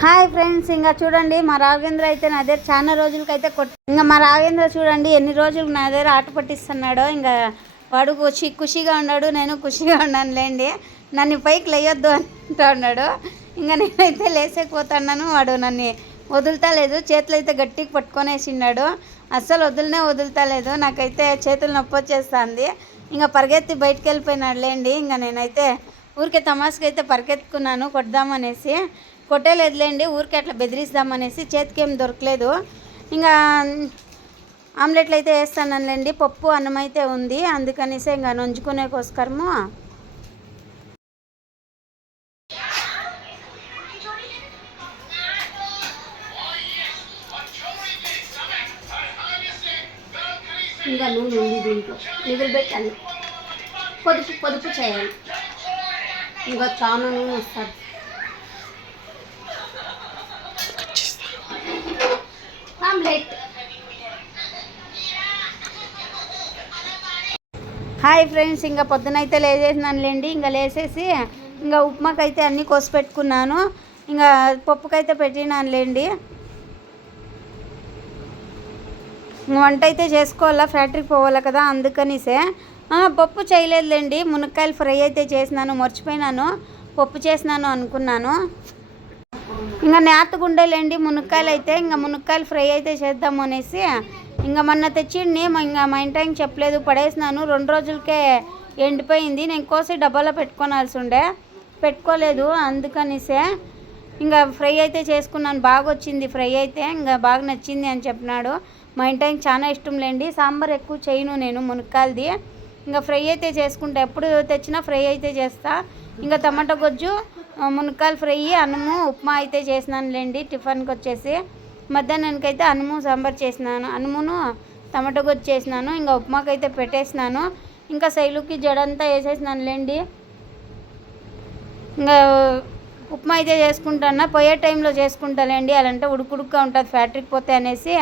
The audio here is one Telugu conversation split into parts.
హాయ్ ఫ్రెండ్స్ ఇంకా చూడండి మా రాఘవేంద్ర అయితే నా దగ్గర చాలా రోజులకైతే కొట్ ఇంకా మా రాఘవేంద్ర చూడండి ఎన్ని రోజులు నా దగ్గర ఆట పట్టిస్తున్నాడో ఇంకా వాడు ఖుషి ఖుషిగా ఉన్నాడు నేను ఖుషిగా ఉన్నాను లేండి నన్ను పైకి లేయొద్దు అంటూ ఉన్నాడు. ఇంకా నేనైతే లేసేకపోతున్నాను వాడు నన్ను వదులుతా లేదు చేతులు అయితే గట్టిగా పట్టుకొనేసిన్నాడు. అస్సలు వదిలినే వదులుతా లేదు నాకైతే చేతులు నొప్పి వచ్చేస్తుంది. ఇంకా పరిగెత్తి బయటికి వెళ్ళిపోయినాడు లేండి ఇంకా నేనైతే ఊరికే తమాస్కి అయితే పరిగెత్తుకున్నాను కొడదామనేసి. కొట్టేలేదులేండి ఊరికే అట్లా బెదిరిస్తామనేసి చేతికేం దొరకలేదు. ఇంకా ఆమ్లెట్లు అయితే వేస్తానులేండి పప్పు అన్నం అయితే ఉంది అందుకనేసి ఇంకా నంచుకునేకోస్కరము ఇంకా నూనె ఉంది దీంట్లో మిగులు పెట్టాలి. పొదుపు పొదుపు చేయాలి. ఇంకా చాలా నూనె వస్తుంది. హాయ్ ఫ్రెండ్స్ ఇంకా పొద్దునైతే లేచేసినానులేండి. ఇంకా లేచేసి ఇంకా ఉప్మాకైతే అన్నీ కోసి పెట్టుకున్నాను. ఇంకా పప్పుకైతే పెట్టినానులేండి. లేండి వంట అయితే చేసుకోవాలా ఫ్యాక్టరీకి పోవాలా కదా అందుకనిసే. పప్పు చేయలేదులేండి. మునక్కాయలు ఫ్రై అయితే చేసినాను మర్చిపోయినాను. పప్పు చేసినాను అనుకున్నాను. ఇంకా నేతగుండేలేండి మునక్కాయలు అయితే ఇంకా మునక్కాయలు ఫ్రై అయితే చేద్దాము అనేసి ఇంకా మొన్న తెచ్చిండి ఇంకా మా ఇంటానికి చెప్పలేదు పడేసినాను. రెండు రోజులకే ఎండిపోయింది. నేను కోసి డబ్బాలో పెట్టుకోనాల్సి ఉండే. పెట్టుకోలేదు అందుకనిసే ఇంకా ఫ్రై అయితే చేసుకున్నాను. బాగా వచ్చింది ఫ్రై అయితే ఇంకా బాగా నచ్చింది అని చెప్పినాడు. మా ఇంటానికి చాలా ఇష్టం లేండి. సాంబార్ ఎక్కువ చేయను నేను మునక్కాయలది ఇంకా ఫ్రై అయితే చేసుకుంటా. ఎప్పుడు తెచ్చినా ఫ్రై అయితే చేస్తా. ఇంకా టమాటా గొజ్జు మునక్కాయలు ఫ్రై అన్నము ఉప్మా అయితే చేసినాను లేండి టిఫిన్కి వచ్చేసి మధ్యాహ్నానికైతే అనుము సాంబార్ చేసినాను. అనుమును టమాటో గొజ్జు చేసినాను. ఇంకా ఉప్మాకి అయితే పెట్టేసినాను. ఇంకా శైలుకి జడంతా వేసేసినాను లేండి. ఇంకా ఉప్మా అయితే చేసుకుంటాను? పోయే టైంలో చేసుకుంటానండి అలాంటే ఉడుకుడుక్గా ఉంటుంది ఫ్యాక్టరీకి పోతే అనేసి.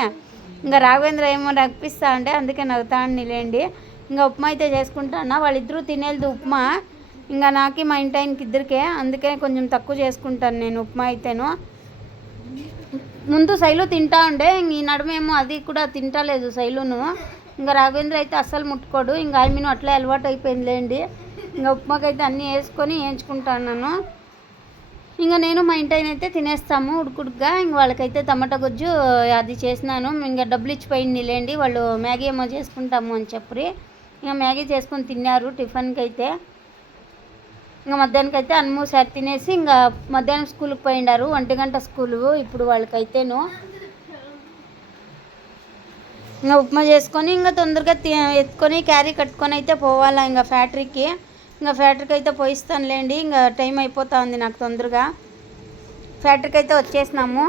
ఇంకా రాఘవేంద్ర ఏమో రప్పిస్తా అంటే అందుకే నవ్వుతాను లేండి. ఇంకా ఉప్మా అయితే చేసుకుంటానా? వాళ్ళిద్దరూ తినేది ఉప్మా. ఇంకా నాకి మా ఇంటి ఆయనకి ఇద్దరికే. అందుకే కొంచెం తక్కువ చేసుకుంటాను నేను ఉప్మా అయితేను. ముందు శైలు తింటా ఉండే ఇంక ఈ నడుమేమో అది కూడా తింటలేదు శైలును. ఇంకా రాఘవేంద్ర అయితే అస్సలు ముట్టుకోడు. ఇంకా ఆమెను అట్లా అలవాటు అయిపోయిందిలేండి ఇంకా ఉప్మాకైతే అన్నీ వేసుకొని వేయించుకుంటాను ఇంకా నేను మా ఇంటి అయితే తినేస్తాము ఉడుకుడుగ్గా. ఇంక వాళ్ళకైతే టమాటా గుజ్జు అది చేసినాను. ఇంకా డబ్బులు ఇచ్చిపోయింది లేండి వాళ్ళు మ్యాగీ ఏమో చేసుకుంటాము అని చెప్పి. ఇంకా మ్యాగీ చేసుకొని తిన్నారు టిఫిన్కి అయితే ఇంకా మధ్యాహ్నానికి అయితే మూసారి తినేసి ఇంకా మధ్యాహ్నం స్కూల్కి పోయిండారు ఒంటి గంట స్కూలు ఇప్పుడు వాళ్ళకైతేను. ఇంకా ఉప్మా చేసుకొని ఇంకా తొందరగా ఎత్తుకొని క్యారీ కట్టుకొని అయితే పోవాలా ఇంకా ఫ్యాక్టరీకి. ఇంకా ఫ్యాక్టరీకి అయితే పోయిస్తానులేండి ఇంకా టైం అయిపోతా ఉంది నాకు తొందరగా. ఫ్యాక్టరీకి అయితే వచ్చేసినాము.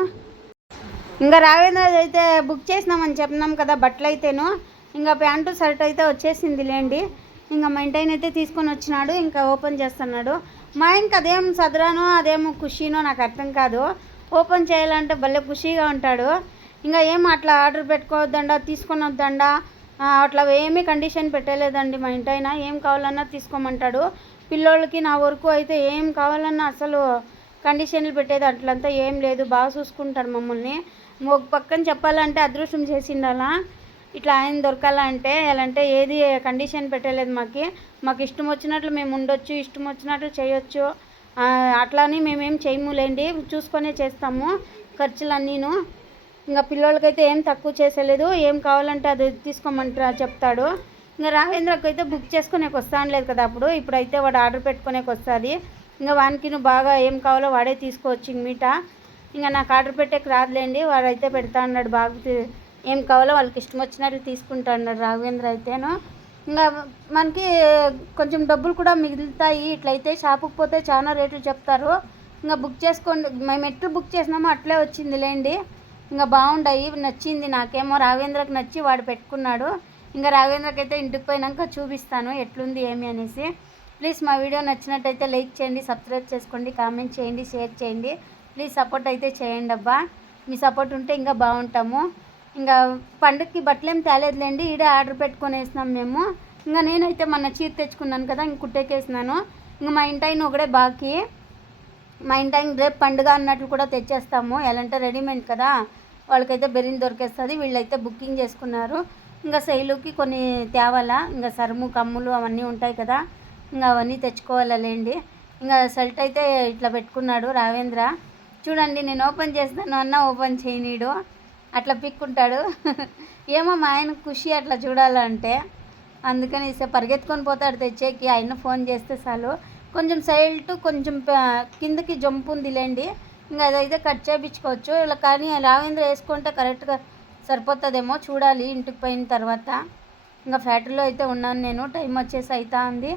ఇంకా రాఘవేంద్ర అయితే బుక్ చేసినామని చెప్పినాం కదా బట్టలు అయితేను ఇంకా ప్యాంటు షర్ట్ అయితే వచ్చేసింది లేండి ఇంకా మా ఇంటి అయితే తీసుకొని వచ్చినాడు ఇంకా ఓపెన్ చేస్తున్నాడు. మా ఆయనకి అదేం సదరానో అదేమో ఖుషీనో నాకు అర్థం కాదు. ఓపెన్ చేయాలంటే భలే ఖుషీగా ఉంటాడు. ఇంకా ఏం అట్లా ఆర్డర్ పెట్టుకోవద్దండా తీసుకొని వద్దండా అట్లా ఏమీ కండిషన్ పెట్టలేదండి మా ఇంటి ఏం కావాలన్నా తీసుకోమంటాడు. పిల్లోళ్ళకి నా వరకు అయితే ఏం కావాలన్నా అసలు కండిషన్లు పెట్టేది అట్లంతా ఏం లేదు. బాగా చూసుకుంటాడు మమ్మల్ని. ఒక పక్కన చెప్పాలంటే అదృష్టం చేసిండాలా? ఇట్లా ఆయన దొరకాలంటే ఎలా అంటే ఏది కండిషన్ పెట్టలేదు మాకు. మాకు ఇష్టం వచ్చినట్లు మేము ఉండొచ్చు ఇష్టం వచ్చినట్లు చేయొచ్చు. అట్లానే మేమేం చేయములేండి చూసుకొనే చేస్తాము ఖర్చులన్నీను. ఇంకా పిల్లోళ్ళకైతే ఏం తక్కువ చేసేలేదు ఏం కావాలంటే అది తీసుకోమంటారా చెప్తాడు. ఇంకా రాఘవేంద్రకు అయితే బుక్ చేసుకునేకి వస్తాను లేదు కదా అప్పుడు ఇప్పుడైతే వాడు ఆర్డర్ పెట్టుకునేకి వస్తుంది. ఇంకా వానికి నువ్వు బాగా ఏం కావాలో వాడే తీసుకోవచ్చు ఇంక మీట. ఇంకా నాకు ఆర్డర్ పెట్టేకి రాదులేండి వాడైతే పెడతా అన్నాడు బాగా ఏం కావాలో వాళ్ళకి ఇష్టం వచ్చినట్లు తీసుకుంటా అన్నాడు రాఘవేంద్ర అయితేను. ఇంకా మనకి కొంచెం డబ్బులు కూడా మిగులుతాయి. ఇట్లయితే షాపుకి పోతే చాలా రేట్లు చెప్తారు. ఇంకా బుక్ చేసుకోండి. మేము ఎట్లు బుక్ చేసినామో అట్లే వచ్చింది లేండి ఇంకా బాగుండాయి. నచ్చింది నాకేమో. రాఘవేంద్రకి నచ్చి వాడు పెట్టుకున్నాడు. ఇంకా రాఘవేంద్రకి అయితే ఇంటికి పోయినాక చూపిస్తాను ఎట్లుంది ఏమి అనేసి. ప్లీజ్ మా వీడియో నచ్చినట్టయితే లైక్ చేయండి సబ్స్క్రైబ్ చేసుకోండి కామెంట్ చేయండి షేర్ చేయండి. ప్లీజ్ సపోర్ట్ అయితే చేయండి అబ్బా. మీ సపోర్ట్ ఉంటే ఇంకా బాగుంటాము. ఇంకా పండుగకి బట్టలు ఏం తేలేదులేండి ఈడే ఆర్డర్ పెట్టుకొని వేసినాం మేము. ఇంకా నేనైతే మొన్న చీర తెచ్చుకున్నాను కదా ఇంక కుట్టేకేసినాను. ఇంకా మా ఇంటి ఆయన ఒకడే బాకీ. మా ఇంటి రేపు పండుగ అన్నట్లు కూడా తెచ్చేస్తాము. ఎలా అంటే రెడీమేడ్ కదా. వాళ్ళకైతే బెరిన్ దొరికేస్తుంది వీళ్ళైతే బుకింగ్ చేసుకున్నారు. ఇంకా శైలుకి కొన్ని తేవాలా. ఇంకా సరుము కమ్ములు అవన్నీ ఉంటాయి కదా. ఇంకా అవన్నీ తెచ్చుకోవాలండి ఇంకా షర్ట్ అయితే ఇట్లా పెట్టుకున్నాడు రావేంద్ర. చూడండి నేను ఓపెన్ చేస్తాను అన్న ఓపెన్ చేయనీడు. అట్లా పిక్కుంటాడు. ఏమో మా ఆయన ఖుషి అట్లా చూడాలంటే. అందుకని ఇస్తే పరిగెత్తుకొని పోతాడు తెచ్చేకి. ఆయన ఫోన్ చేస్తే చాలు. కొంచెం సైల్ట్ కొంచెం కిందకి జంప్ ఉంది లేండి ఇంకా అదైతే కట్ చేయించుకోవచ్చు ఇలా కానీ రావేంద్ర వేసుకుంటే కరెక్ట్గా సరిపోతుందేమో చూడాలి ఇంటికి పోయిన తర్వాత. ఇంకా ఫ్యాక్టరీలో అయితే ఉన్నాను నేను. టైం వచ్చేసి అవుతా ఉంది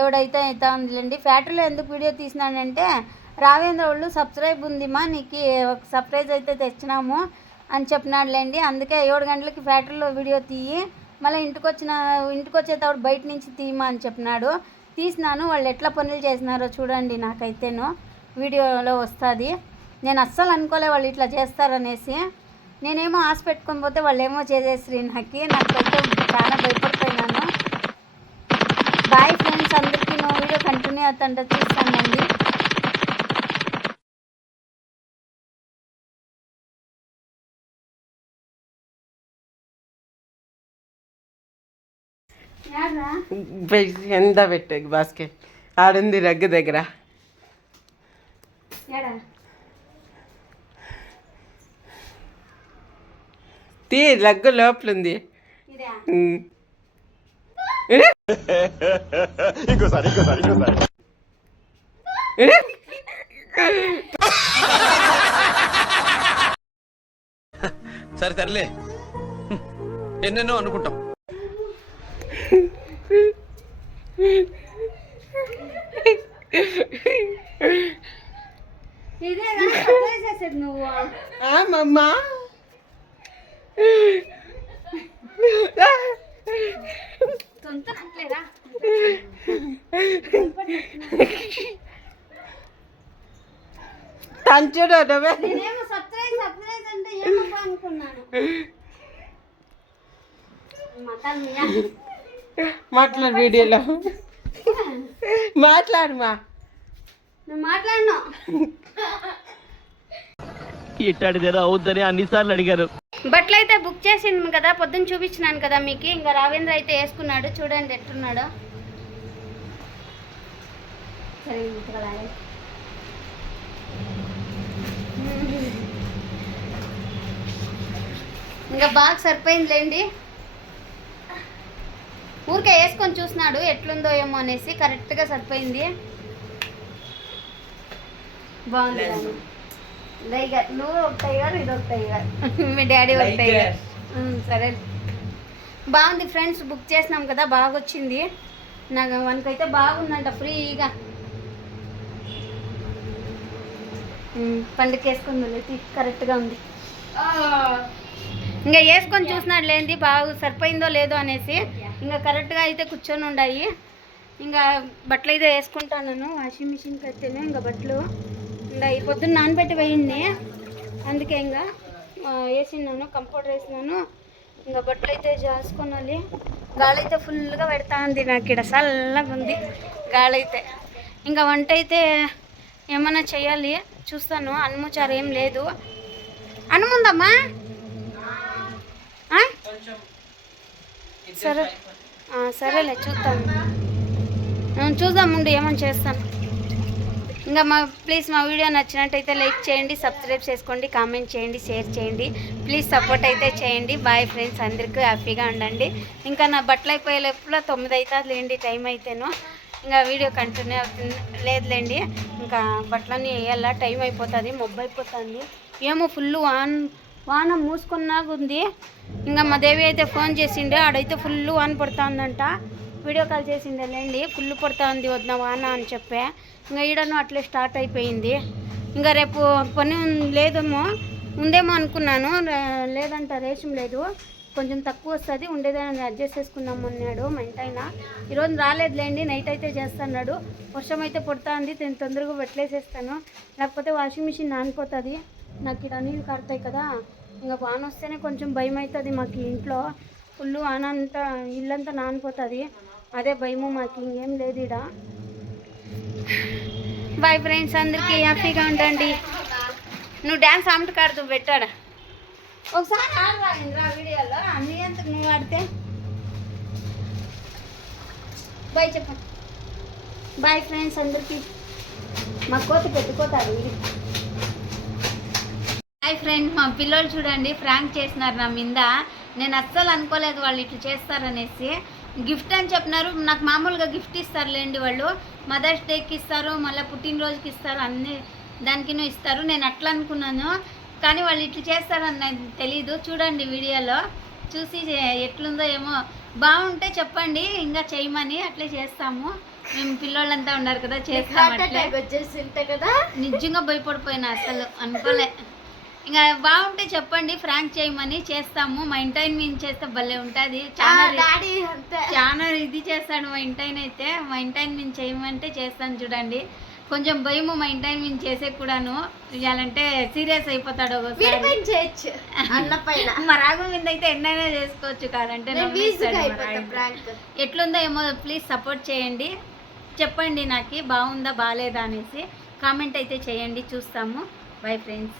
ఎవడైతే అవుతా ఉందిలేండి ఫ్యాక్టరీలో ఎందుకు వీడియో తీసినానంటే రావేంద్ర వాళ్ళు సబ్స్క్రైబ్ ఉందిమా నీకు? ఒక సర్ప్రైజ్ అయితే తెచ్చినాము. అని చెప్పినాడులేండి. అందుకే ఏడు గంటలకి ఫ్యాక్టరీలో వీడియో తీయి మళ్ళీ ఇంటికి వచ్చిన ఇంటికి వచ్చేటప్పుడు బయట నుంచి తీయమా అని చెప్పినాడు. తీసినాను. వాళ్ళు ఎట్లా పనులు చేసినారో చూడండి నాకైతేను. వీడియోలో వస్తుంది. నేను అస్సలు అనుకోలే వాళ్ళు ఇట్లా చేస్తారనేసి. నేనేమో ఆశ పెట్టుకొని పోతే వాళ్ళు ఏమో చేసేసి నాకి నాకైతే చాలా భయపడిపోయినాను. బాయ్ ఫ్రెండ్స్ అందరికీ నా వీడియో కంటిన్యూ అవుతుంటే చూస్తానండి. ఎంత పెట్టు బాస్కెట్. ఆడుంది రగ్గు దగ్గర. తీ రగ్గు లోపల ఉంది ఇదా? ఉమ్. ఇంకోసారి ఇంకోసారి ఇంకోసారి. సరే సర్లే. హ్మ్. ఎన్నెన్నో అనుకుంటాం. ఇదే సర్ప్రైజ్ చేసేది నువ్వు ఆమమ్మా తొంతనట్లేదా తంచుడు అనుకున్నాను. మాట్లాడు వీడియోలో. మాట్లాడు మా నేను మాట్లాడను ఇట్టాడిదేదో అవుద్దని అన్నిసార్లు అడిగారు. బట్టలు అయితే బుక్ చేసిండు కదా పొద్దున్న చూపించినాను కదా మీకు. ఇంకా రావేంద్ర అయితే వేసుకున్నాడు చూడండి ఎట్టున్నాడు. సరే ఇంకా లాగే. ఇంకా బాగా సరిపోయిందిలేండి. ఊరికే వేసుకొని చూసినాడు ఎట్లుందో ఏమో అనేసి కరెక్ట్గా సరిపోయింది. బాగుంది. టైగర్ నువ్వు ఒక టైగర్ ఇది ఒక టైగర్ మీ డాడీ ఒక టైగర్ సరే. బాగుంది ఫ్రెండ్స్ బుక్ చేసినాం కదా బాగా వచ్చింది నాకు మనకైతే బాగుందంట ఫ్రీగా. పండుగ వేసుకుంది కరెక్ట్గా ఉంది. ఇంకా వేసుకొని చూసినాడు లేంది బాగా సరిపోయిందో లేదో అనేసి. ఇంకా కరెక్ట్గా అయితే కూర్చొని ఉండాయి. ఇంకా బట్టలు అయితే వేసుకుంటాను వాషింగ్ మిషన్కి అయితేనే ఇంకా బట్టలు ఇంకా ఈ పొద్దున్న నానబెట్టి పోయింది. అందుకే ఇంకా వేసినాను కంఫర్ట్ వేసినాను ఇంకా బట్టలు అయితే చేసుకోనాలి గాలి అయితే ఫుల్గా పెడతా ఉంది నాకు ఇక్కడ. చల్లగా ఉంది గాలి అయితే. ఇంకా వంట అయితే ఏమైనా చేయాలి? చూస్తాను. అనుమచారు ఏం లేదు. అనుముందమ్మా? సరే. సరేలే చూద్దాం. ఆ, చూద్దాం ముందు ఏమని చేస్తాను. ఇంకా మా ప్లీజ్ మా వీడియో నచ్చినట్టయితే లైక్ చేయండి సబ్స్క్రైబ్ చేసుకోండి కామెంట్ చేయండి షేర్ చేయండి. ప్లీజ్ సపోర్ట్ అయితే చేయండి. బాయ్ ఫ్రెండ్స్ అందరికీ హ్యాపీగా ఉండండి. ఇంకా నా బట్టలు అయిపోయే లోపల తొమ్మిది అవుతుంది లేండి టైం అయితేను. ఇంకా వీడియో కంటిన్యూ అవుతుంది లేదులేండి. ఇంకా బట్టలన్నీ వేయాలా టైం అయిపోతుంది మొబ్బు అయిపోతుంది. ఏమో ఫుల్ వాన్ వాన మూసుకున్నాగా ఉంది ఇంకా మా దేవి అయితే ఫోన్ చేసిండే ఆడైతే ఫుల్ వాన పడుతుందంట. వీడియో కాల్ చేసిండే లేండి ఫుల్ పడుతూ ఉంది వద్ద వాన అని చెప్పే. ఇంకా ఈడను అట్లే స్టార్ట్ అయిపోయింది. ఇంకా రేపు పని లేదేమో ఉందేమో అనుకున్నాను. లేదంట రేషం లేదు. కొంచెం తక్కువ వస్తుంది ఉండేదని అడ్జస్ట్ చేసుకుందాం అన్నాడు మా ఇంటి ఆయన. ఈరోజు రాలేదులేండి నైట్ అయితే చేస్తున్నాడు. వర్షం అయితే పడుతా ఉంది నేను తొందరగా పెట్టలేసేస్తాను లేకపోతే వాషింగ్ మిషన్ నానిపోతుంది. నాకు ఇక్కడ నీళ్ళు కడతాయి కదా. ఇంకా వాన వస్తేనే కొంచెం భయం అవుతుంది మాకు ఇంట్లో. ఫుల్ వాన అంతా ఇల్లంతా నానిపోతుంది. అదే భయము మాకు ఇంకేం లేదు ఇడ బాయ్ ఫ్రెండ్స్ అందరికీ హ్యాపీగా ఉండండి. నువ్వు డ్యాన్స్ ఆమెట కాడుతూ పెట్టాడా. ఒకసారి ఆడరా ఇంద్రా వీడియోలో. అన్ని ఎంత నువ్వు ఆడితే బాయ్ చెప్పండి బాయ్ ఫ్రెండ్స్ అందరికీ. మా కోత పెట్టుకోతాడు వీడియో. హాయ్ ఫ్రెండ్ మా పిల్లలు చూడండి ఫ్రాంక్ చేసినారు నా మీద. నేను అస్సలు అనుకోలేదు వాళ్ళు ఇట్లా చేస్తారనేసి. గిఫ్ట్ అని చెప్పినారు నాకు మామూలుగా గిఫ్ట్ ఇస్తారులేండి వాళ్ళు. మదర్స్ డేకి ఇస్తారు మళ్ళీ పుట్టినరోజుకి ఇస్తారు అన్ని దానికినూ ఇస్తారు. నేను అట్లా అనుకున్నాను కానీ వాళ్ళు ఇట్లా చేస్తారని నాకు తెలీదు. చూడండి వీడియోలో చూసి ఎట్లుందో ఏమో. బాగుంటే చెప్పండి ఇంకా చేయమని అట్లే చేస్తాము. మేము పిల్లోళ్ళంతా ఉన్నారు కదా చేస్తాం నిజంగా భయపడిపోయినా అసలు అనుకోలే. ఇంకా బాగుంటే చెప్పండి ఫ్రాంక్ చేయమని చేస్తాము. మా ఇంటైన్ మేము చేస్తే భలే ఉంటుంది. చాలా ఇది చేస్తాడు మా ఇంటైన్ అయితే. మా ఇంటైన్ మేము చేయమంటే చేస్తాను చూడండి. కొంచెం భయము మా ఇంటైన్ మేము చేసే కూడాను. ఇవ్వాలంటే సీరియస్ అయిపోతాడు చేయొచ్చు. మా రాఘవ మీద అయితే ఎన్నైనా చేసుకోవచ్చు కాదంటే ఎట్లుందో ఏమో ప్లీజ్ సపోర్ట్ చేయండి. చెప్పండి నాకు బాగుందా బాగాలేదా అనేసి. కామెంట్ అయితే చేయండి చూస్తాము. Bye friends